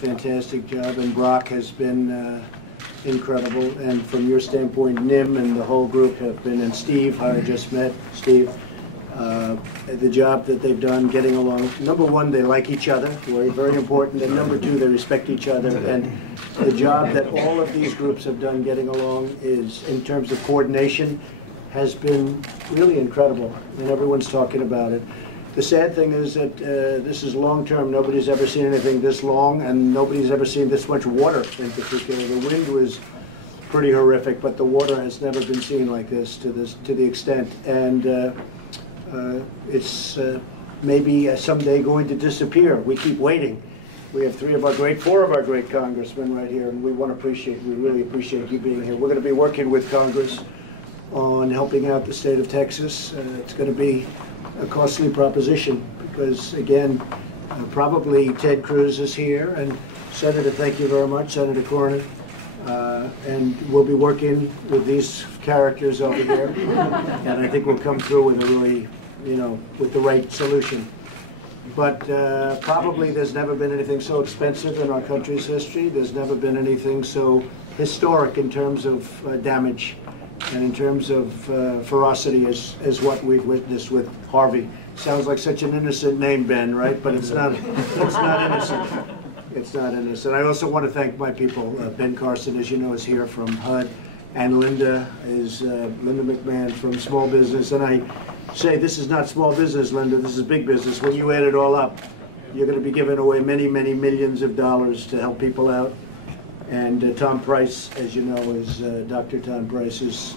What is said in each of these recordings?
fantastic job, and Brock has been incredible. And from your standpoint, Nim and the whole group have been, and Steve, who I just met, Steve, the job that they've done getting along. Number one, they like each other, very important, and number two, they respect each other. And the job that all of these groups have done getting along is, in terms of coordination, has been really incredible, and everyone's talking about it. The sad thing is that this is long-term. Nobody's ever seen anything this long, and nobody's ever seen this much water in particular. The wind was pretty horrific, but the water has never been seen like this to the extent. And it's maybe someday going to disappear. We keep waiting. We have four of our great congressmen right here, and we really appreciate you being here. We're going to be working with Congress on helping out the state of Texas. It's going to be a costly proposition because, again, probably Ted Cruz is here, and Senator, thank you very much, Senator Cornyn, and we'll be working with these characters over there, and I think we'll come through with a really, with the right solution. But probably there's never been anything so expensive in our country's history. There's never been anything so historic in terms of damage and in terms of ferocity as what we've witnessed with Harvey. Sounds like such an innocent name, Ben, right? But it's not. It's not innocent. It's not innocent. I also want to thank my people. Ben Carson, as you know, is here from HUD, and Linda McMahon from Small Business. And I say this is not small business, Linda. This is big business. When you add it all up, you're going to be giving away many, many millions of dollars to help people out. And Tom Price, as you know, is Dr. Tom Price is.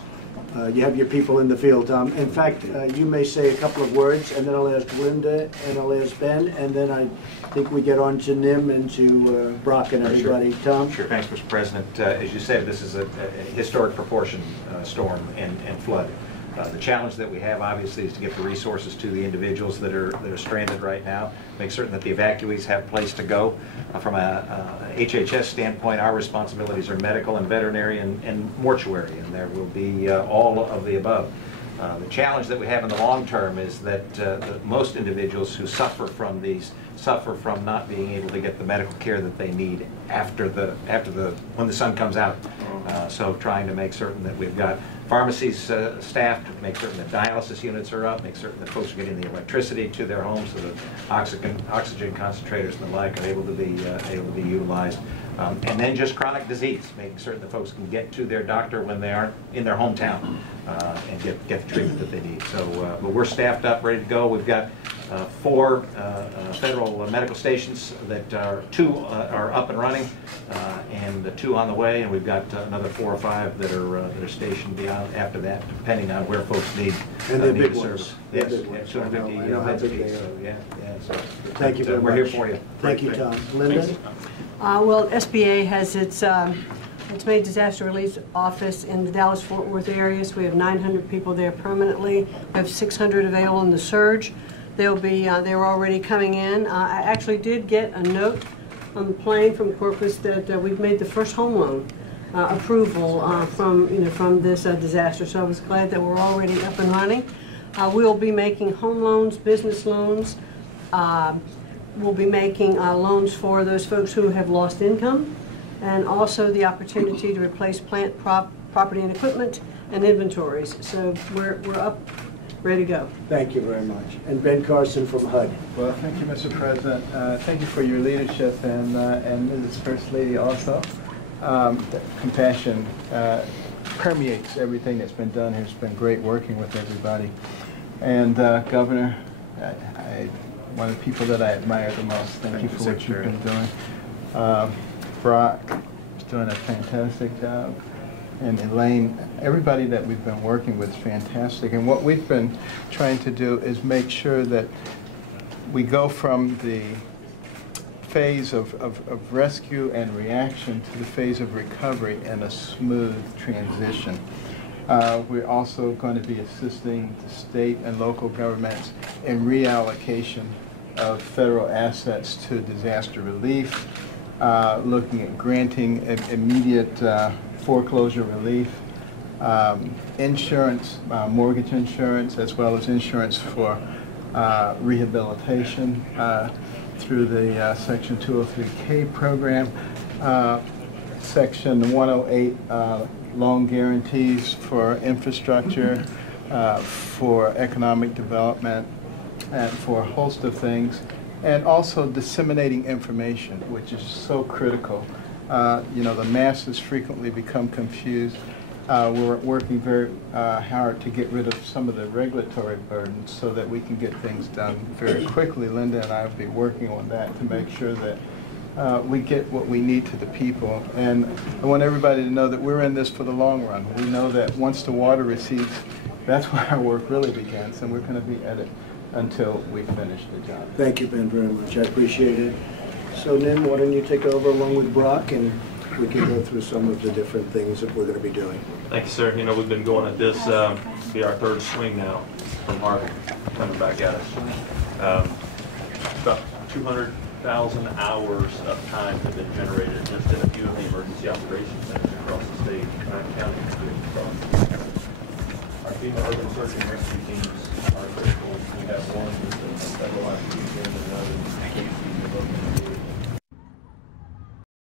You have your people in the field, Tom. In fact, you may say a couple of words, and then I'll ask Linda, and I'll ask Ben, and then I think we get on to Nim and to Brock and everybody. Sure. Tom? Sure, thanks, Mr. President. As you said, this is a historic proportion storm and flood. The challenge that we have, obviously, is to get the resources to the individuals that are stranded right now, make certain that the evacuees have a place to go. From a HHS standpoint, our responsibilities are medical and veterinary and mortuary, and there will be all of the above. The challenge that we have in the long term is that most individuals who suffer from these suffer from not being able to get the medical care that they need when the sun comes out. So trying to make certain that we've got pharmacies staffed, make certain that dialysis units are up, make certain that folks are getting the electricity to their homes so that oxygen concentrators and the like are able to be utilized. And then just chronic disease, making certain that folks can get to their doctor when they aren't in their hometown and get the treatment that they need. So but we're staffed up, ready to go. We've got 4 federal medical stations that two are up and running, and 2 on the way, and we've got another 4 or 5 that are stationed beyond after that, depending on where folks need big service. Yes, yeah, 250 beds apiece. So yeah. So thank you very much. We're here for you. Thank you, Tom. Linda? Well, SBA has its made disaster relief office in the Dallas-Fort Worth area. So we have 900 people there permanently. We have 600 available in the surge. They're already coming in. I actually did get a note on the plane from Corpus that we've made the first home loan approval from this disaster. So I was glad that we're already up and running. We'll be making home loans, business loans. We'll be making loans for those folks who have lost income, and also the opportunity to replace plant, property and equipment and inventories. So we're up, ready to go. Thank you very much. And Ben Carson from HUD. Well, thank you, Mr. President. Thank you for your leadership, and Mrs. First Lady also. Compassion permeates everything that's been done here. It's been great working with everybody. And Governor, one of the people that I admire the most. Thank you for what you've been doing. Brock is doing a fantastic job. And Elaine, everybody that we've been working with is fantastic. And what we've been trying to do is make sure that we go from the phase of rescue and reaction to the phase of recovery in a smooth transition. We're also going to be assisting the state and local governments in reallocation of federal assets to disaster relief, looking at granting immediate foreclosure relief, insurance, mortgage insurance, as well as insurance for rehabilitation, through the Section 203K program. Section 108 loan guarantees for infrastructure, for economic development, and for a host of things, and also disseminating information, which is so critical. You know, the masses frequently become confused. We're working very hard to get rid of some of the regulatory burdens so that we can get things done very quickly. Linda and I will be working on that to make sure that we get what we need to the people. And I want everybody to know that we're in this for the long run. We know that once the water recedes, that's where our work really begins, and we're going to be at it until we finish the job. Thank you, Ben, very much. I appreciate it. So, Nim, why don't you take over along with Brock, and we can go through some of the different things that we're going to be doing. Thank you, sir. You know, we've been going at this, be our third swing now from Harvey, coming back at us. About 200,000 hours of time have been generated just in a few of the emergency operations centers across the state, 9 counties. Our FEMA urban search and rescue teams are critical. We have one with the federal IQ